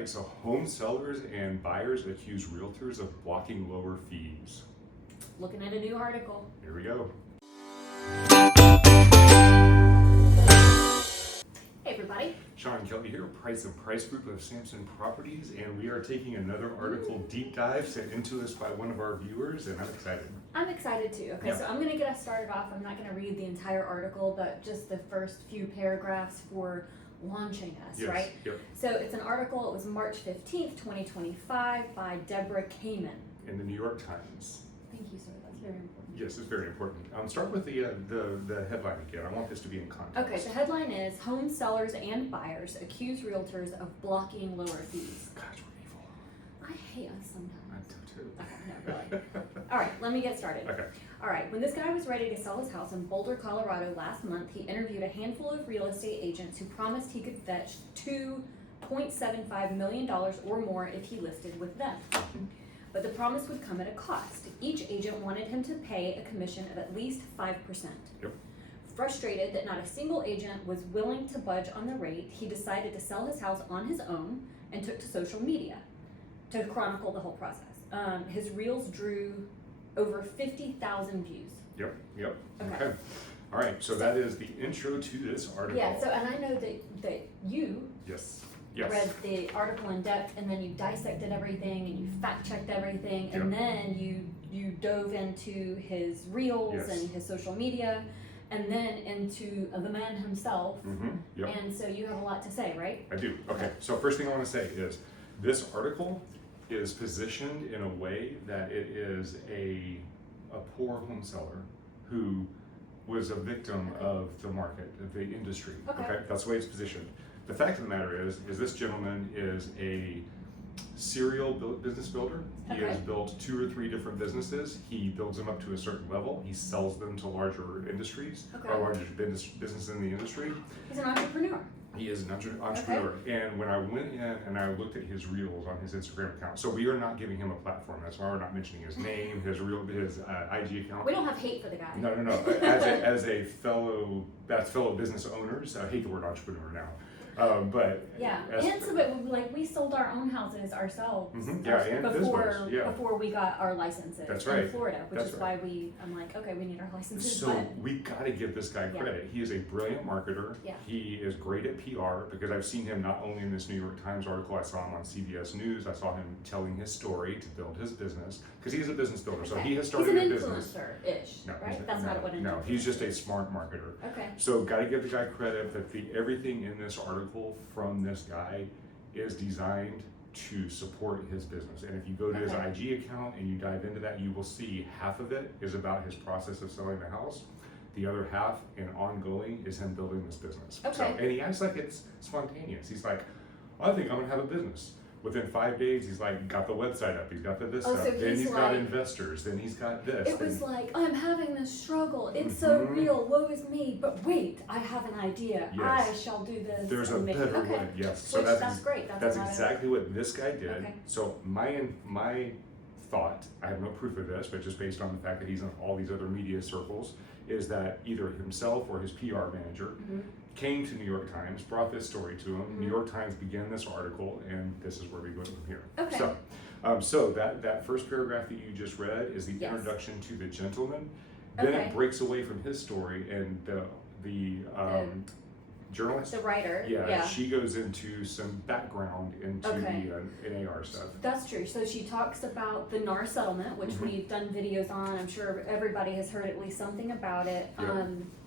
right, so home sellers and buyers accuse realtors of blocking lower fees. Looking at a new article. Here we go. Hey everybody. Sean Kelly here, Price and Price Group of Sampson Properties, and we are taking another article deep dive sent into us by one of our viewers, and I'm excited. I'm excited too. Okay, Yeah. so I'm going to get us started off. I'm not going to read the entire article, but just the first few paragraphs for launching us, Yes. right? Yep. So it's an article, it was March 15th, 2025 by Deborah Kamen. In the New York Times. Thank you, sir. That's very important. Yes, it's very important. Start with the headline again. I want this to be in context. Okay, the headline is Home Sellers and Buyers Accuse Realtors of Blocking Lower Fees. Gosh, we're evil. I hate us sometimes. I do too. Okay, no, really. All right, let me get started. Okay. All right, when this guy was ready to sell his house in Boulder, Colorado last month, he interviewed a handful of real estate agents who promised he could fetch $2.75 million or more if he listed with them. But the promise would come at a cost. Each agent wanted him to pay a commission of at least 5%. Yep. Frustrated that not a single agent was willing to budge on the rate, he decided to sell his house on his own and took to social media to chronicle the whole process. His reels drew over 50,000 views. Yep. Okay. All right, so that is the intro to this article. Yeah, so and I know that you Yes. read the article in depth, and then you dissected everything, and you fact checked everything, and then you dove into his reels and his social media, and then into the man himself. Yep. And so you have a lot to say, right? I do. Okay. So first thing I want to say is this article is positioned in a way that it is a poor home seller who was a victim of the market, of the industry. Okay. That's the way it's positioned. The fact of the matter is this gentleman is a serial business builder. He has built 2 or 3 different businesses. He builds them up to a certain level. He sells them to larger industries or larger businesses in the industry. He's an entrepreneur. He is an entrepreneur. And when I went in and I looked at his reels on his Instagram account, so we are not giving him a platform. That's why we're not mentioning his name, his IG account. We don't have hate for the guy. No. As a fellow business owners, I hate the word entrepreneur now. But yeah, and so like we sold our own houses ourselves before we got our licenses in Florida, which is why I'm like, okay, we need our licenses. So we got to give this guy credit. He is a brilliant marketer. Yeah. He is great at PR because I've seen him not only in this New York Times article, I saw him on CBS News. I saw him telling his story to build his business because he's a business builder. So he has started a business. He's an influencer-ish, right? That's not what it is. No, he's just a smart marketer. Okay. So got to give the guy credit that everything in this article from this guy is designed to support his business. And if you go to his IG account and you dive into that, you will see half of it is about his process of selling the house. The other half and ongoing is him building this business. Okay. So, and he acts like it's spontaneous. He's like, I think I'm gonna have a business. Within 5 days, he's like, got the website up, he's got this stuff, so then he's like, got investors, then he's got this. It was like, I'm having this struggle, it's so real, woe is me, but wait, I have an idea, I shall do this. There's a better way, yes. So that's great. That's exactly what this guy did. So my thought, I have no proof of this, but just based on the fact that he's in all these other media circles, is that either himself or his PR manager came to New York Times, brought this story to him. New York Times began this article, and this is where we go from here. Okay. So that first paragraph that you just read is the introduction to the gentleman. Then it breaks away from his story, and the journalist, the writer, she goes into some background into the NAR stuff. That's true. So she talks about the NAR settlement, which we've done videos on. I'm sure everybody has heard at least something about it.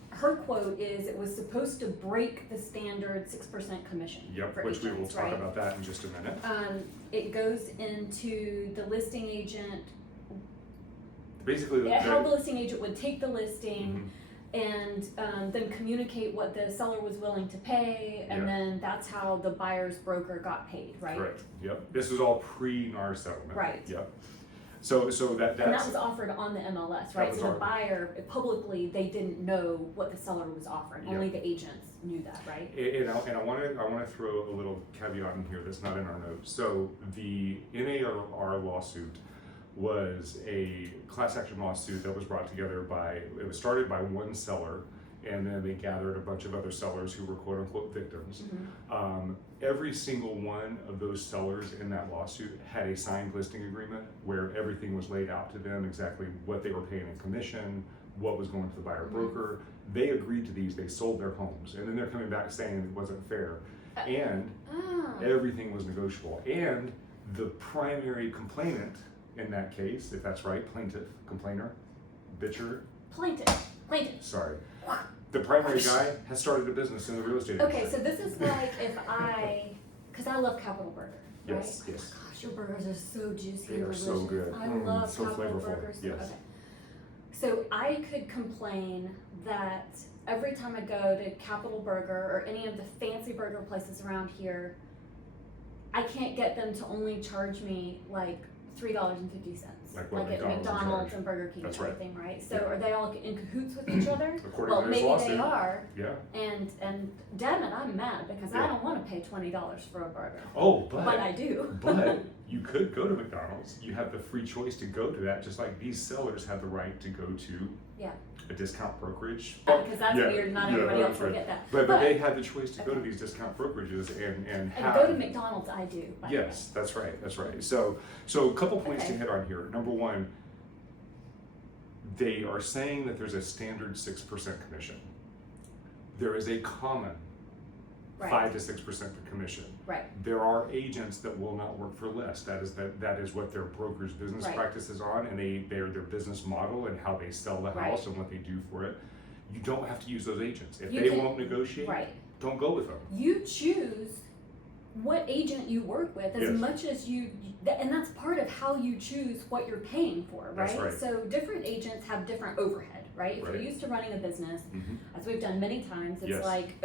Her quote is, it was supposed to break the standard 6% commission. Yep, for which agents, we will talk about that in just a minute. It goes into the listing agent. Basically, how the listing agent would take the listing and then communicate what the seller was willing to pay, and then that's how the buyer's broker got paid, right? Correct. Yep. This was all pre-NAR settlement. Right. Yep. So that's and that was offered on the MLS, right? So the buyer publicly, they didn't know what the seller was offering. Only the agents knew that, right? And I want to throw a little caveat in here that's not in our notes. So the NAR lawsuit was a class action lawsuit that was brought together it was started by one seller and then they gathered a bunch of other sellers who were quote unquote victims. Mhm. Every single one of those sellers in that lawsuit had a signed listing agreement where everything was laid out to them, exactly what they were paying in commission, what was going to the buyer broker. They agreed to these, they sold their homes, and then they're coming back saying it wasn't fair. And everything was negotiable. And the primary complainant in that case, if that's right, plaintiff, complainer, bitcher, Plaintiff. sorry. The primary guy has started a business in the real estate Okay, industry. so this is like if because I love Capital Burger, right? Yes, yes. Oh my gosh, your burgers are so juicy They and are delicious. so good. I love so Capital flavorful. Burgers. Yes. Okay. So I could complain that every time I go to Capital Burger or any of the fancy burger places around here, I can't get them to only charge me like $3.50. Like what at McDonald's will McDonald's charge. and Burger King That's and right. everything, right? So Yeah. are they all in cahoots with each other? According Well, to this maybe lawsuit. they are. Yeah. And damn it, I'm mad because I Yeah. don't want to pay $20 for a burger. Oh, But I do. but you could go to McDonald's. You have the free choice to go to that, just like these sellers have the right to go to Yeah. a discount brokerage. Because that's Yeah, weird. Not yeah, everybody that's else will right. get that. But they had the choice to go to these discount brokerages and and have. go to McDonald's, I do. By the way. Yes, that's right. That's right. So a couple points to Okay. hit on here. Number one, they are saying that there's a standard 6% commission. There is a common Right. 5 to 6% commission. Right. There are agents that will not work for less. That is what their broker's business Right. practice is on, and they're their business model and how they sell the Right. house and what they do for it. You don't have to use those agents. If You they can- won't negotiate, Right. don't go with them. You choose what agent you work with as Yes. much as and that's part of how you choose what you're paying for, right? That's right. So different agents have different overhead, right? If Right. you're used to running a business, Mhm. as we've done many times, it's Yes. like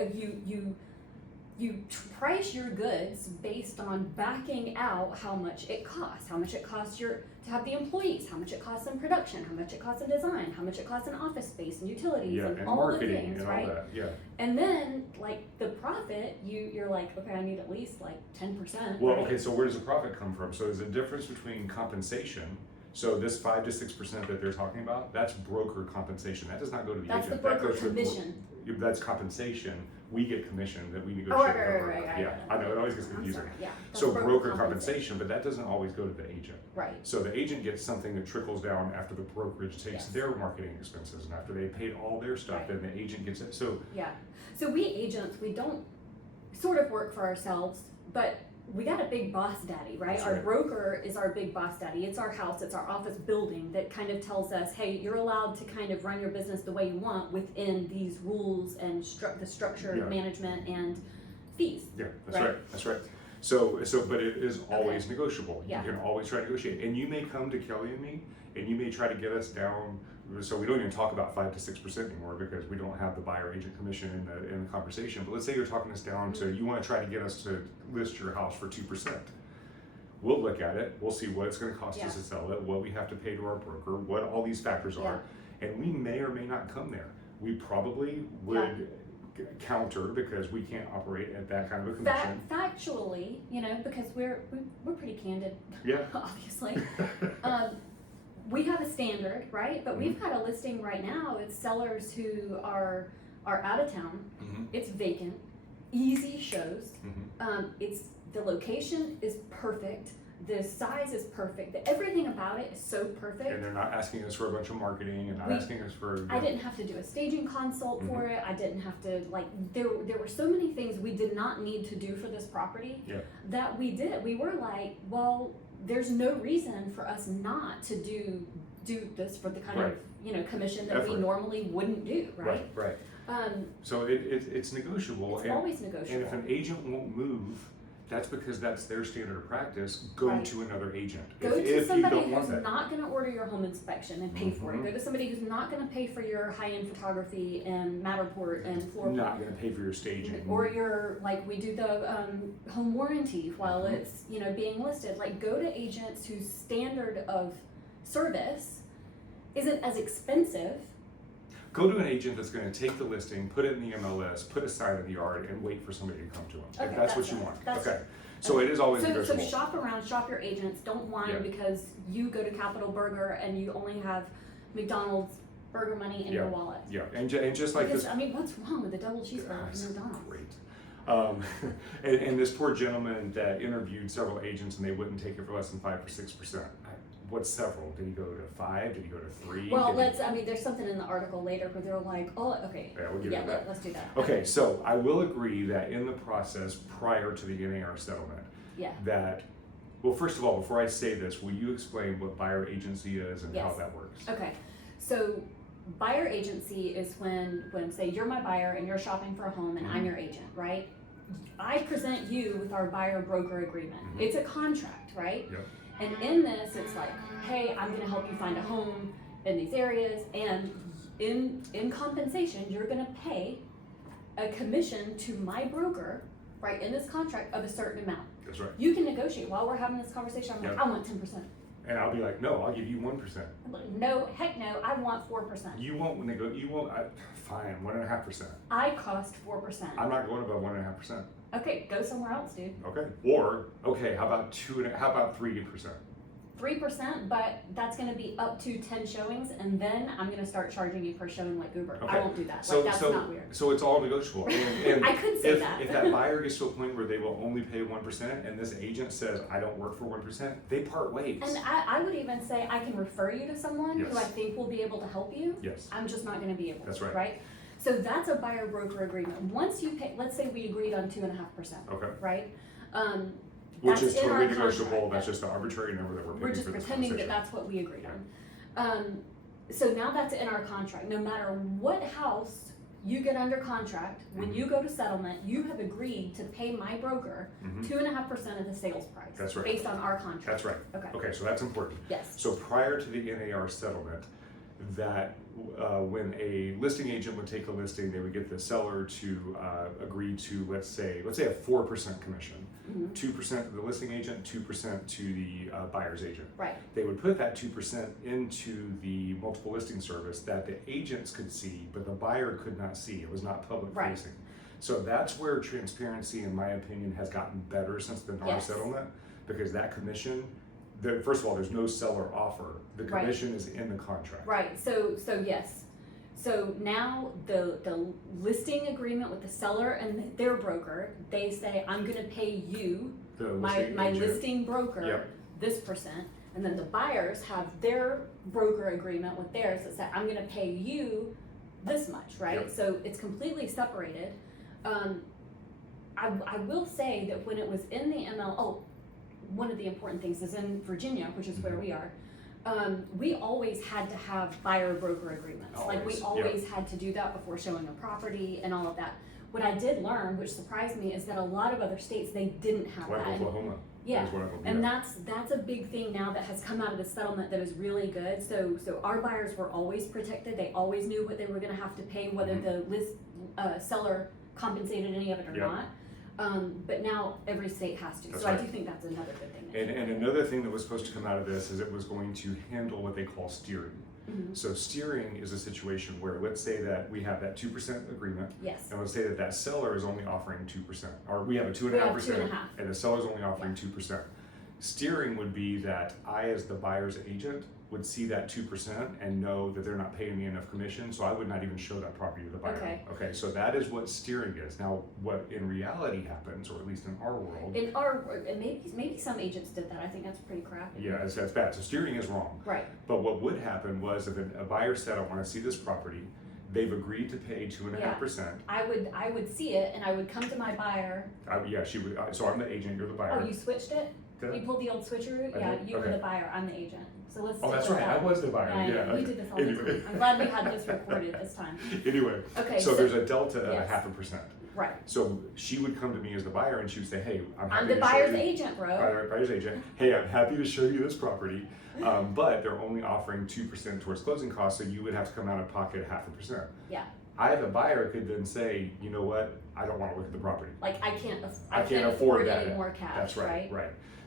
you price your goods based on backing out how much it costs to have the employees, how much it costs in production, how much it costs in design, how much it costs in office space and utilities Yeah, and and all marketing the things, and right? all that. Yeah. And then like the profit, you're like, okay, I need at least like 10%. Well, right? okay, so where does the profit come from? So there's a difference between compensation. So this 5 to 6% that they're talking about, that's broker compensation. That does not go to the That's agent. the That broker goes to commission. That's compensation. We get commission that we negotiate. Oh, with the right, broker. right. Yeah, I know, it always gets I'm confusing. sorry, yeah. That's So broker compensation, but that doesn't always go to the agent. Right. So the agent gets something that trickles down after the brokerage takes Yes. their marketing expenses, and after they paid all their stuff, Right. then the agent gets it. So Yeah. So we agents, we don't sort of work for ourselves, but we got a big boss daddy, right? That's Our right. broker is our big boss daddy. It's our house, it's our office building that kind of tells us, hey, you're allowed to kind of run your business the way you want within these rules and the structure, Yeah. management, and fees. yeah, that's Right. right. That's right. So, but it is always negotiable. Yeah. You can always try to negotiate, and you may come to Kelly and me, and you may try to get us down. So we don't even talk about 5 to 6% anymore because we don't have the buyer agent commission in the conversation. But let's say you're talking us down to you want to try to get us to list your house for 2%. We'll look at it. We'll see what it's going to cost us to sell it, what we have to pay to our broker, what all these factors are, and we may or may not come there. We probably would counter because we can't operate at that kind of a commission. Factually, because we're pretty candid, Yeah. obviously. We have a standard, right? But we've got a listing right now. It's sellers who are out of town. Mhm. It's vacant, easy shows. Mhm. The location is perfect. The size is perfect. Everything about it is so perfect. And they're not asking us for a bunch of marketing and not We- asking us for. I didn't have to do a staging consult for it. I didn't have to there were so many things we did not need to do for this property Yeah. that we did. We were like, well, there's no reason for us not to do this for the kind Right. of commission that we Effort. normally wouldn't do, right? Right. So it's negotiable. It's always negotiable. And if an agent won't move, that's because that's their standard of practice. Go Right. to another agent. Go if to you somebody don't want who's that. not going to order your home inspection and pay for it. Mhm. Go to somebody who's not going to pay for your high-end photography and Matterport and floor Not going to pay for your staging. or your we do the home warranty while Mhm. it's being listed. Go to agents whose standard of service isn't as expensive. Go to an agent that's going to take the listing, put it in the MLS, put a sign in the yard, and wait for somebody to come to them. Okay, if that's what that's you right. want. That's okay. So it is always So negotiable. shop around, shop your agents. Don't whine Yeah. because you go to Capital Burger and you only have McDonald's burger money in your wallet. Yeah, and just like Because, this. I mean, what's wrong with a double cheeseburger It's from McDonald's? great. And this poor gentleman that interviewed several agents and they wouldn't take it for less than 5 or 6%. What's several? Did he go to 5? Did he go to 3? Well, there's something in the article later where they're like, oh, okay. Yeah, we'll get into that. Let's do that. Okay, so I will agree that in the process prior to the NAR settlement, Yeah. that, well, first of all, before I say this, will you explain what buyer agency is and how Yes. that works? Okay, so buyer agency is when say you're my buyer and you're shopping for a home and I'm your agent, right? I present you with our buyer broker agreement. It's a contract, right? Yep. And in this, it's like, hey, I'm gonna help you find a home in these areas, and in compensation, you're gonna pay a commission to my broker, right, in this contract of a certain amount. That's right. You can negotiate while we're having this conversation. I'm like, Yep. I want 10%. And I'll be like, no, I'll give you 1%. I'm like, no, heck no, I want 4%. You won't fine, 1.5%. I cost 4%. I'm not going above 1.5%. Okay, go somewhere else, dude. Okay. Or, okay, how about 3%? 3%, but that's gonna be up to 10 showings, and then I'm gonna start charging you per showing like Uber. Okay. I won't do that. So, That's not weird. So it's all negotiable. And I could say if, that. if that buyer gets to a point where they will only pay 1% and this agent says, I don't work for 1%, they part ways. And I would even say I can refer you to someone Yes. who I think will be able to help you. Yes. I'm just not gonna be able That's to, right. right? So that's a buyer broker agreement. Once you pay, let's say we agreed on 2.5%, Okay. right? Which That's is in our totally negotiable. contract. That's just the arbitrary number that we're We're paying just for this pretending that conversation. that's what we agreed on. So now that's in our contract. No matter what house you get under contract, when you go to settlement, you have agreed to pay my broker 2.5% of the sales price. That's right. Based on our contract. That's right. Okay. Okay, so that's important. Yes. So prior to the NAR settlement, that when a listing agent would take a listing, they would get the seller to agree to, let's say a 4% commission. 2% to the listing agent, 2% to the buyer's agent. Right. They would put that 2% into the multiple listing service that the agents could see, but the buyer could not see. It was not public Right. facing. So that's where transparency, in my opinion, has gotten better since the NAR Yes. settlement, because that commission, first of all, there's no seller offer. The Right. commission is in the contract. Right. So yes. So now the listing agreement with the seller and their broker, they say, I'm gonna pay you, The my listing agent. listing broker, Yep. this percent, and then the buyers have their broker agreement with theirs that say, I'm gonna pay you this much, right? Yep. So it's completely separated. I will say that when it was in the one of the important things is in Virginia, which is where we are, we always had to have buyer broker agreements. Like we Always, always had to do that before showing a property and all of that. What I did learn, which surprised me, is that a lot of other states, they didn't have Like that. And- Oklahoma. yeah, is one of them, and yeah. that's a big thing now that has come out of the settlement that is really good. So our buyers were always protected. They always knew what they were gonna have to pay, whether the seller compensated any of it or Yep. not. But now every state has to. That's So I right. do think that's another good thing. And another thing that was supposed to come out of this is it was going to handle what they call steering. So steering is a situation where, let's say that we have that 2% agreement, Yes. and let's say that seller is only offering 2%, or we have a We have 2.5%, 2.5. and the seller's only offering 2%. Steering would be that I, as the buyer's agent, would see that 2% and know that they're not paying me enough commission, so I would not even show that property to the buyer. Okay. So that is what steering is. Now, what in reality happens, or at least in our world, In our, and maybe some agents did that. I think that's pretty crappy. yeah, that's bad. So steering is wrong. Right. But what would happen was if a buyer said, I want to see this property, they've agreed to pay 2.5%. I would see it and I would come to my buyer. Yeah, she would. So I'm the agent, you're the buyer. Oh, you switched it? Did I? You pulled the old switcheroo? I Yeah, did? you were Okay. the buyer, I'm the agent. So let's Oh, stick that's with right. that. I was the buyer. Yeah. We okay. did this all the Anyway. time. I'm glad we had this recorded this time. Anyway, Okay, so there's a delta of yes. 0.5%. Right. So she would come to me as the buyer and she would say, hey, I'm happy I'm the to buyer's show you. agent, bro. Buyer's agent. Hey, I'm happy to show you this property, but they're only offering 2% towards closing costs, so you would have to come out of pocket 0.5%. Yeah. I, the buyer, could then say, you know what, I don't want to look at the property. Like I can't afford that. any more cash, That's right.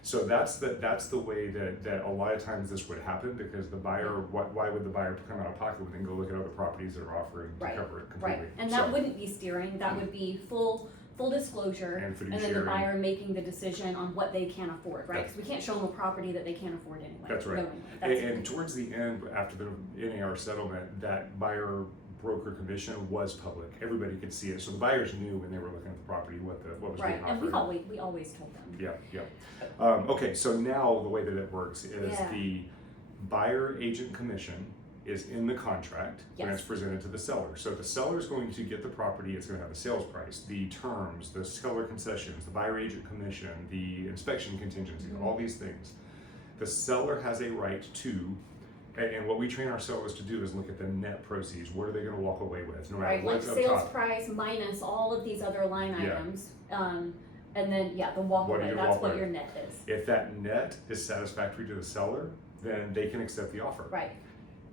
So that's the way that a lot of times this would happen, because the buyer, why would the buyer come out of pocket when they can go look at other properties that are offering to cover it completely? Right. And that wouldn't be steering, that would be full full disclosure, And and then the fiduciary. buyer making the decision on what they can afford, right? Because we can't show them a property that they can't afford anyway. That's right. knowingly. That's And towards the end, after the NAR settlement, that buyer broker commission was public. Everybody could see it. So the buyers knew when they were looking at the property what was right, being and offered. we always told them. Yeah. Okay, so now the way that it works is Yeah. the buyer agent commission is in the contract when Yes. it's presented to the seller. So the seller is going to get the property, it's going to have a sales price, the terms, the seller concessions, the buyer agent commission, the inspection contingency, all these things. The seller has a right to, and what we train our sellers to do is look at the net proceeds. What are they going to walk away with? No matter Right, like what's up sales top. price minus all of these other line Yeah. items, and then, the walk What are away, you that's walk what away? your net is. If that net is satisfactory to the seller, then they can accept the offer. Right,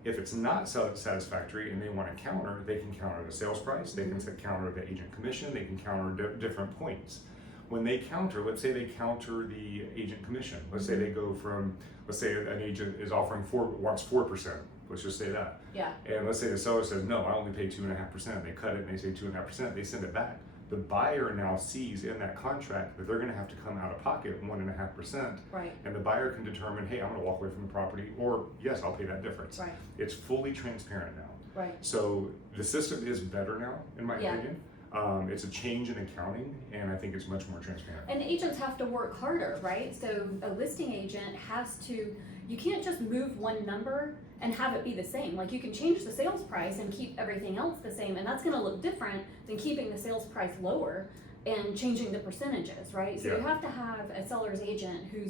If it's not satisfactory and they want to counter, they can counter the sales price, they can counter the agent commission, they can counter different points. When they counter, let's say they counter the agent commission. Let's say they go from, let's say an agent is offering wants 4%. Let's just say that. yeah, And let's say the seller says, no, I only pay 2.5%. They cut it and they say 2.5%. They send it back. The buyer now sees in that contract that they're going to have to come out of pocket 1.5%. right, And the buyer can determine, hey, I'm going to walk away from the property, or yes, I'll pay that difference. right, It's fully transparent now. right. So the system is better now, in my Yeah. opinion. It's a change in accounting, and I think it's much more transparent. And agents have to work harder, right? So a listing agent has to, you can't just move one number and have it be the same. Like you can change the sales price and keep everything else the same, and that's gonna look different than keeping the sales price lower and changing the percentages, right? So you Yeah. have to have a seller's agent who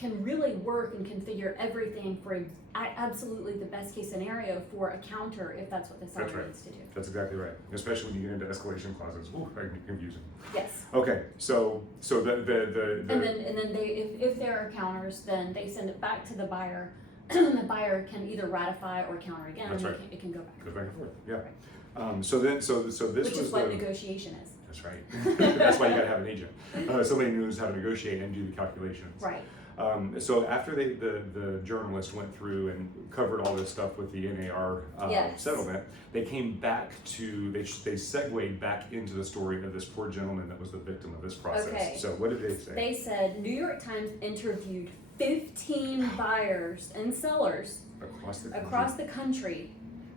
can really work and configure everything for absolutely the best case scenario for a counter if that's what the seller That's right. needs to do. That's exactly right, especially when you get into escalation clauses. Ooh, that can be confusing. Yes. Okay, so the And then they, if there are counters, then they send it back to the buyer, and the buyer can either ratify or counter again, That's and right. it can go back. goes back and forth. Yeah. So this Which was is what the. negotiation is. That's right. That's why you gotta have an agent. Somebody who knows how to negotiate and do the calculations. Right. So after the journalist went through and covered all this stuff with the NAR Yes. settlement, they came back to, they segued back into the story of this poor gentleman that was the victim of this process. Okay. So what did they say? They said New York Times interviewed 15 buyers and sellers across the country,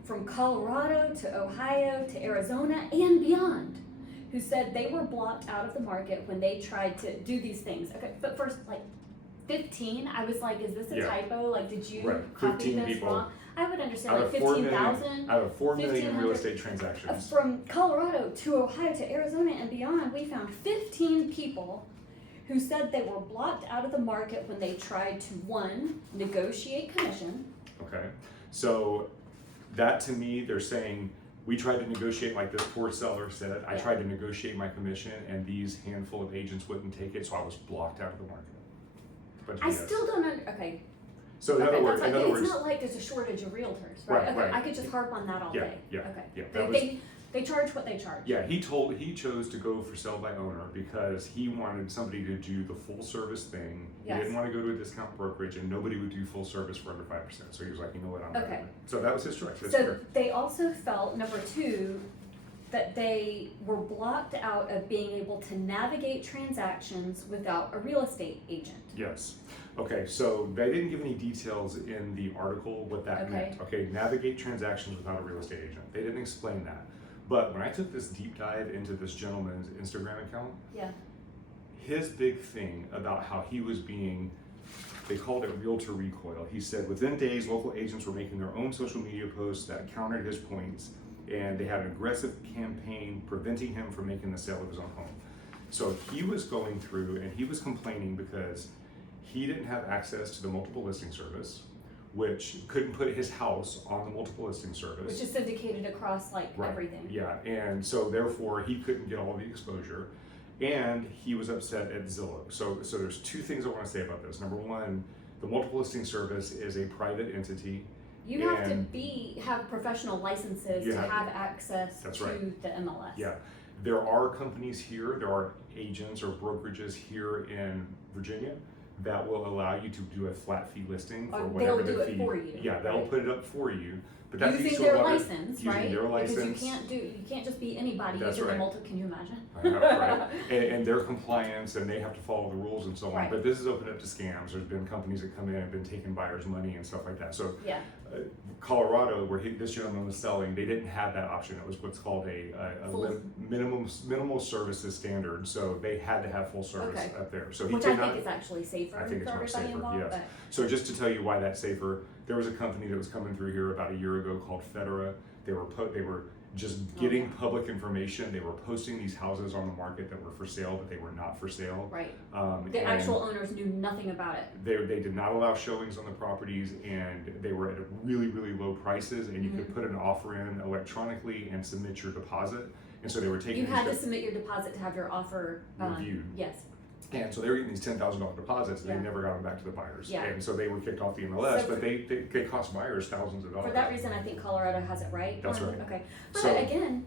from Colorado to Ohio to Arizona and beyond, who said they were blocked out of the market when they tried to do these things. Okay, but first, 15, I was like, is this a Yeah. typo? Like, did you Right, copy 15 this people. wrong? I would understand, Out like of 4 million, 15,000. out of 4 million real 1,500 estate transactions. From Colorado to Ohio to Arizona and beyond, we found 15 people who said they were blocked out of the market when they tried to, one, negotiate commission. Okay, so that to me, they're saying, we tried to negotiate, like this poor seller said, I Yeah. tried to negotiate my commission and these handful of agents wouldn't take it, so I was blocked out of the market. Bunch of I BS. still don't okay. So in Okay, other words, that's like, in other it's words, not like there's a shortage of realtors, Right, right? Okay, right. I could just harp on that all Yeah, day. yeah, Okay. yeah, that They charge what they charge. yeah, he chose to go for sell by owner because he wanted somebody to do the full service thing. He Yes. didn't want to go to a discount brokerage and nobody would do full service for under 5%. So he was like, you know what, I'm Okay. doing it. So that was his choice. That's So fair. they also felt, number two, that they were blocked out of being able to navigate transactions without a real estate agent. Yes. Okay, so they didn't give any details in the article what that Okay. meant. Okay, navigate transactions without a real estate agent. They didn't explain that. But when I took this deep dive into this gentleman's Instagram account, Yeah. his big thing about how he was being, they called it Realtor recoil. He said within days, local agents were making their own social media posts that countered his points, and they had an aggressive campaign preventing him from making the sale of his own home. So he was going through and he was complaining because he didn't have access to the multiple listing service, which couldn't put his house on the multiple listing service. Which is syndicated across Right. everything. Yeah, and so therefore he couldn't get all the exposure, and he was upset at Zillow. So there's two things I want to say about this. Number one, the multiple listing service is a private entity. You have to And- have professional licenses You to have- have access That's to right. the MLS. Yeah, there are companies here, there are agents or brokerages here in Virginia that will allow you to do a flat fee listing for Or whatever they'll the do it fee. for you, Yeah, they'll right? put it up for you, But that's using diesel their water, license, using right? their license. Because you can't just be anybody That's using right. the multi. Can you imagine? I know, right? And their compliance, and they have to follow the rules and so on. Right. But this has opened up to scams. There's been companies that come in and have been taking buyers' money and stuff like that. So Yeah. Colorado, where this gentleman was selling, they didn't have that option. It was what's called a Full- minimal services standard. So they had to have full service Okay. up there. So he Which did I not. think is actually safer I think for it's much everybody safer, involved. yes. But So just to tell you why that's safer, there was a company that was coming through here about a year ago called Federa. They were just getting public information. They were posting these houses on the market that were for sale, but they were not for sale. right, And the actual owners knew nothing about it. they did not allow showings on the properties, and they were at really, really low prices, and you could put an offer in electronically and submit your deposit. And so they were taking You had to these submit your deposit to have your offer reviewed. Yes. And so they were getting these $10,000 deposits, and Yeah. they never got them back to the buyers. Yeah. And so they were kicked off the MLS, So but they cost buyers thousands of dollars. For that reason, I think Colorado has it right. That's right. Okay. But So- again,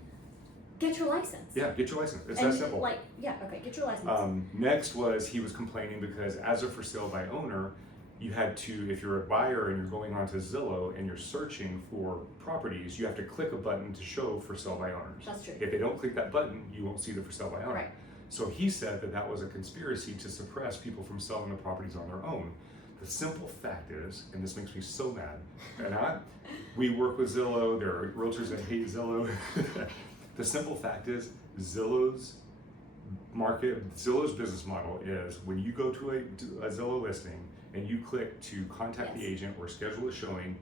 get your license. Yeah, get your license. It's And that simple. get your license. Next was he was complaining because as a for sale by owner, you had to, if you're a buyer and you're going onto Zillow and you're searching for properties, you have to click a button to show for sale by owners. That's true. If they don't click that button, you won't see the for sale by owner. Right. So he said that that was a conspiracy to suppress people from selling the properties on their own. The simple fact is, and this makes me so mad, and we work with Zillow, there are realtors that hate Zillow. The simple fact is, Zillow's business model is when you go to a Zillow listing and you click to contact the Yes. agent or schedule a showing,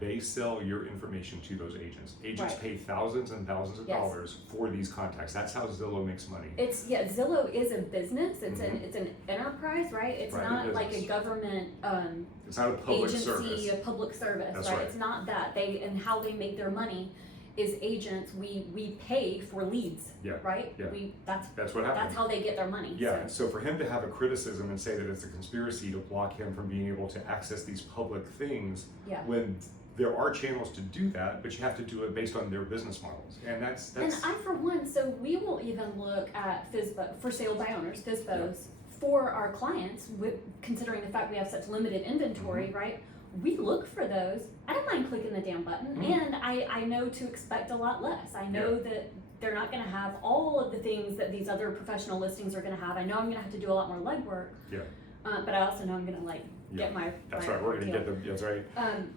they sell your information to those agents. Agents Right. pay thousands and thousands of Yes. dollars for these contacts. That's how Zillow makes money. Zillow is a business. It's an enterprise, right? It's Private not like a business. government It's not a public agency, service. a public service, That's right? right. It's not that. And how they make their money is agents. We pay for leads, Yeah. right? Yeah. That's what happens. that's how they get their money. Yeah, So, so for him to have a criticism and say that it's a conspiracy to block him from being able to access these public things, yeah. when there are channels to do that, but you have to do it based on their business models, and that's And I, for one, so we will even look at FSBO, for sale by owners, FSBOs, for our clients, considering the fact we have such limited inventory, right? We look for those. I don't mind clicking the damn button, and I know to expect a lot less. I know that they're not going to have all of the things that these other professional listings are going to have. I know I'm going to have to do a lot more legwork. Yeah. But I also know I'm going to get my. That's my right. We're going to deal. get them. That's right.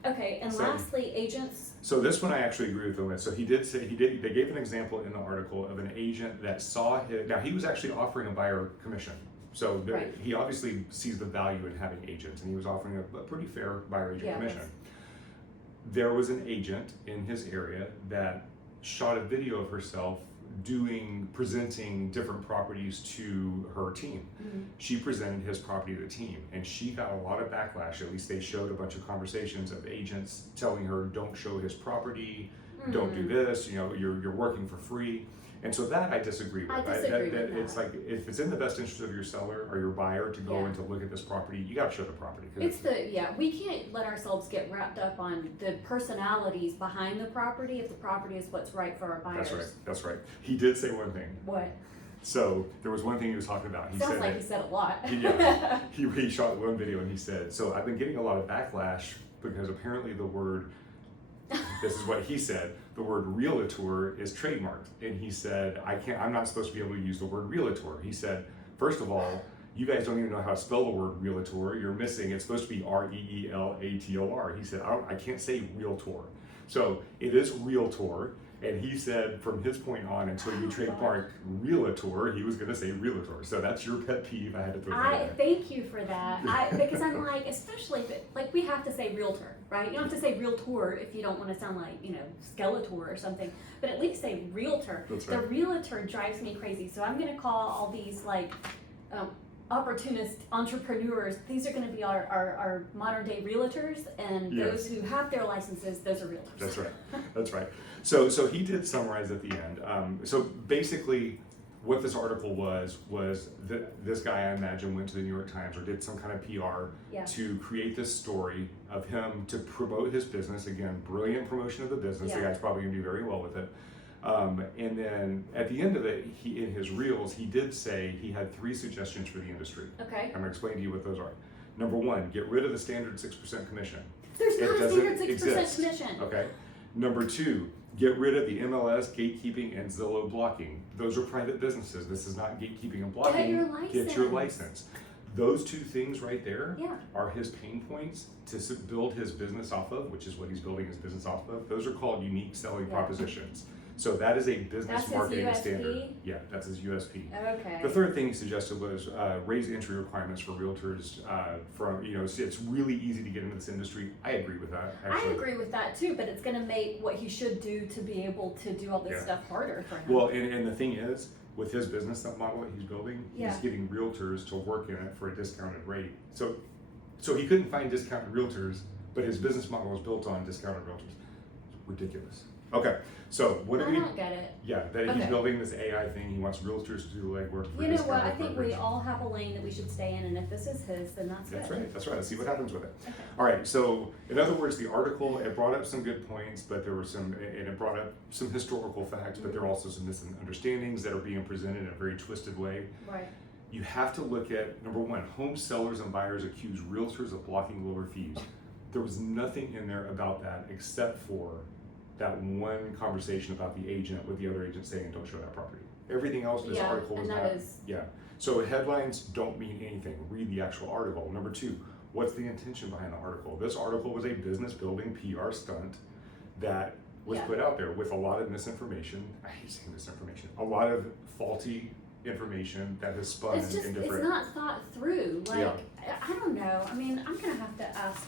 Okay, and So- lastly, agents. So this one I actually agree with him with. So he did say they gave an example in the article of an agent that saw his. Now he was actually offering a buyer commission. So Right. he obviously sees the value in having agents, and he was offering a pretty fair buyer agent Yeah, it commission. was. There was an agent in his area that shot a video of herself presenting different properties to her team. She presented his property to the team, and she got a lot of backlash. At least they showed a bunch of conversations of agents telling her, don't show his property, don't do this, you're working for free. And so that I disagree with. I disagree with It's that. like, if it's in the best interest of your seller or your buyer to go Yeah. and to look at this property, you gotta show the property. 'Cause We can't let ourselves get wrapped up on the personalities behind the property if the property is what's right for our buyers. That's right. He did say one thing. What? So there was one thing he was talking about. He Sounds said like that- he said a lot. Yeah, he shot one video and he said, so I've been getting a lot of backlash because apparently the word, this is what he said, the word realtor is trademarked. And he said, I'm not supposed to be able to use the word realtor. He said, first of all, you guys don't even know how to spell the word realtor. You're missing, it's supposed to be REELATOR. He said, I can't say realtor. So it is realtor. And he said from his point on, until you trademark realtor, he was going to say realtor. So that's your pet peeve. I had to throw that in there. Thank you for that. Because I'm like, especially if we have to say realtor, right? You don't have to say realtor if you don't want to sound like, Skeletor or something, but at least say realtor. That's The right. realtor drives me crazy. So I'm going to call all these opportunist entrepreneurs. These are going to be our modern day realtors, and Yes. those who have their licenses, those are realtors. That's right. That's right. So he did summarize at the end. So basically, what this article was that this guy, I imagine, went to the New York Times or did some kind of PR Yeah. to create this story of him to promote his business. Again, brilliant promotion of the business. The Yeah. guy's probably going to do very well with it. And then at the end of it, in his reels, he did say he had 3 suggestions for the industry. Okay. I'm going to explain to you what those are. Number 1, get rid of the standard 6% commission. There's It not a doesn't standard 6% exist. commission. Okay. Number 2, get rid of the MLS, gatekeeping, and Zillow blocking. Those are private businesses. This is not gatekeeping and blocking. Get your license. Get your license. Those 2 things right there Yeah. are his pain points to build his business off of, which is what he's building his business off of. Those are called unique selling propositions. So that is a business That's his marketing USP? standard. Yeah, that's his USP. Okay. The third thing he suggested was raise entry requirements for realtors. From it's really easy to get into this industry. I agree with that. Actually. I agree with that too, but it's gonna make what he should do to be able to do all this stuff harder for him. Well, and the thing is, with his business model that he's building, he's getting realtors to work in it for a discounted rate. So he couldn't find discounted realtors, but his business model is built on discounted realtors. It's ridiculous. Okay, so what do I we? don't get it. Yeah, that he's building this AI thing. He wants realtors to do the legwork. You know what? I think we all have a lane that we should stay in, and if this is his, then that's good. That's right. Let's see what happens with it. Okay. All right. So, in other words, the article, it brought up some good points, but there were and it brought up some historical facts, but there are also some misunderstandings that are being presented in a very twisted way. Right. You have to look at, number 1, home sellers and buyers accuse realtors of blocking lower fees. There was nothing in there about that except for that one conversation about the agent with the other agent saying, don't show that property. Everything else in this article was not. So headlines don't mean anything. Read the actual article. Number 2, what's the intention behind the article? This article was a business building PR stunt that was put out there with a lot of misinformation. I hate saying misinformation. A lot of faulty information that is spun in different. It's not thought through. Like, I don't know. I mean, I'm gonna have to ask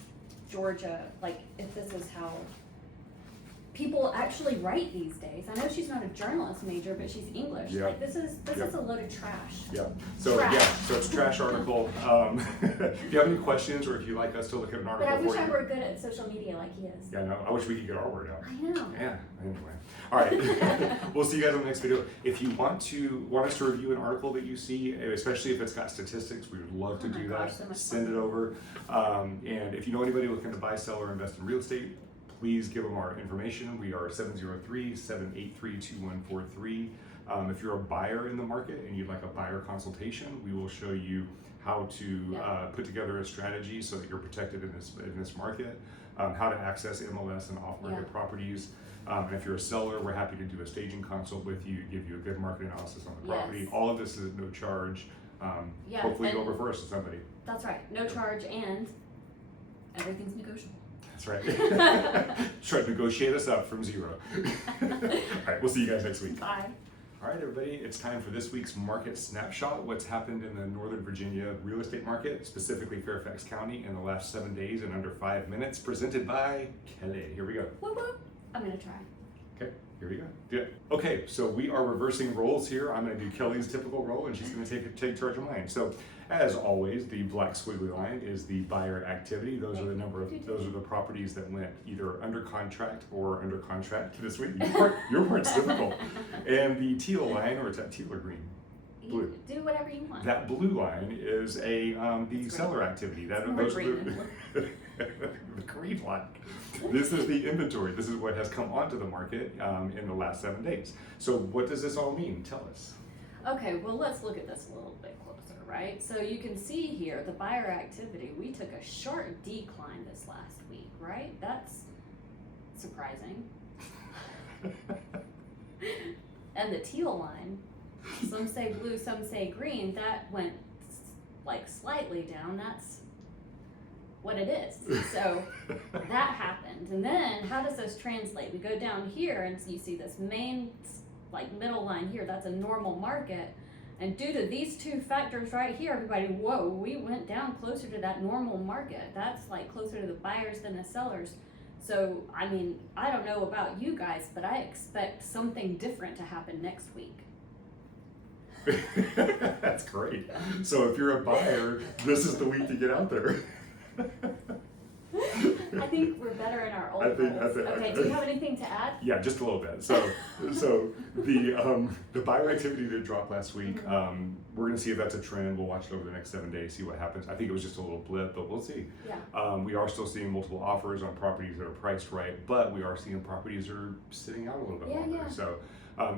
Georgia, like, if this is how people actually write these days. I know she's not a journalist major, but she's English. Yeah. Like, this is a load of trash. Yeah. So so it's a trash article. If you have any questions, or if you'd like us to look at an article But I wish for I you. were good at social media like he is. Yeah, no, I wish we could get our word out. I know. Yeah. Anyway. All right. We'll see you guys on the next video. If you want us to review an article that you see, especially if it's got statistics, we would love to do that. So much Send it over. And if you know anybody looking to buy, sell, or invest in real estate, please give them our information. We are 703-783-2143. If you're a buyer in the market and you'd like a buyer consultation, we will show you how to put together a strategy so that you're protected in this market, how to access MLS and off-market properties. And if you're a seller, we're happy to do a staging consult with you, give you a good market analysis on the property. All of this is at no charge. Hopefully you'll refer us to somebody. That's right. No charge, and everything's negotiable. That's right. Try to negotiate us up from 0. All right, we'll see you guys next week. Bye. All right, everybody, it's time for this week's market snapshot. What's happened in the Northern Virginia real estate market, specifically Fairfax County, in the last 7 days in under 5 minutes, presented by Kelly. Here we go. Whoop, whoop. I'm gonna try. Okay, here we go. Yeah. Okay, so we are reversing roles here. I'm gonna do Kelly's typical role, and she's gonna take charge of mine. So, as always, the black squiggly line is the buyer activity. Those are the properties that went either under contract or under contract this week. Your part's difficult. And the teal line, or is that teal or green? Blue. You do whatever you want. That blue line is the seller activity. Those are the green line. This is the inventory. This is what has come onto the market in the last 7 days. So what does this all mean? Tell us. Okay, well, let's look at this a little bit closer, right? So you can see here the buyer activity. We took a sharp decline this last week, right? That's surprising. And the teal line, some say blue, some say green, that went like slightly down. That's what it is. So that happened. And then how does this translate? We go down here and you see this main middle line here, that's a normal market. And due to these 2 factors right here, everybody, whoa, we went down closer to that normal market. That's like closer to the buyers than the sellers. So, I mean, I don't know about you guys, but I expect something different to happen next week. That's great. So if you're a buyer, this is the week to get out there. I think we're better in our old roles. Okay, do you have anything to add? Yeah, just a little bit. So the buyer activity that dropped last week, we're going to see if that's a trend. We'll watch it over the next 7 days, see what happens. I think it was just a little blip, but we'll see. Yeah. We are still seeing multiple offers on properties that are priced right, but we are seeing properties that are sitting out a little bit longer. Yeah. So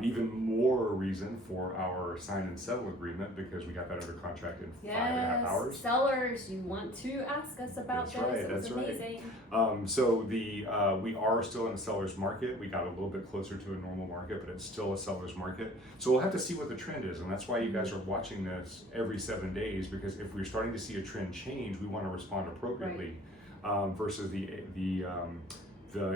Even more reason for our sign and settle agreement, because we got that under contract in 5.5 hours. Sellers, you want to ask us about That's this. right, It was that's right. amazing. So we are still in a seller's market. We got a little bit closer to a normal market, but it's still a seller's market. So we'll have to see what the trend is, and that's why you guys are watching this every 7 days, because if we're starting to see a trend change, we want to respond appropriately. Versus the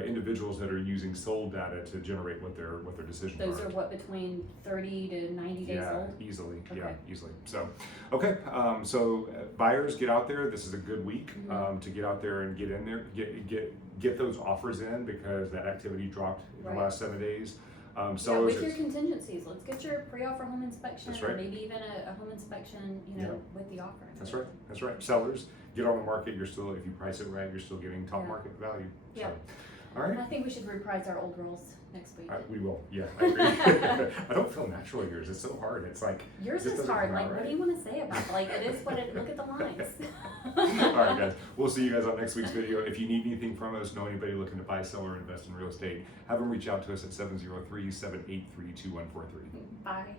individuals that are using sold data to generate what their decisions Those are what, between 30 to 90 days old? Easily. Okay. Yeah, easily. So, okay. Buyers, get out there. This is a good week to get out there and get in there, get those offers in, because that activity dropped in the last 7 days. Sellers, with your contingencies, let's get your pre-offer home inspection, That's right. or maybe even a home inspection, with the offer. That's right. That's right. Sellers, get on the market. You're still, if you price it right, you're still getting top market value. Yeah. So, all right. I think we should reprise our old rules next week. We will. Yeah, I agree. I don't feel natural at yours. It's so hard. It's like Yours it just is doesn't hard. come out What do right. you want to say about it? Like, it is what it. Look at the lines. All right, guys. We'll see you guys on next week's video. If you need anything from us, know anybody looking to buy, sell, or invest in real estate, have them reach out to us at 703-783-2143. Bye.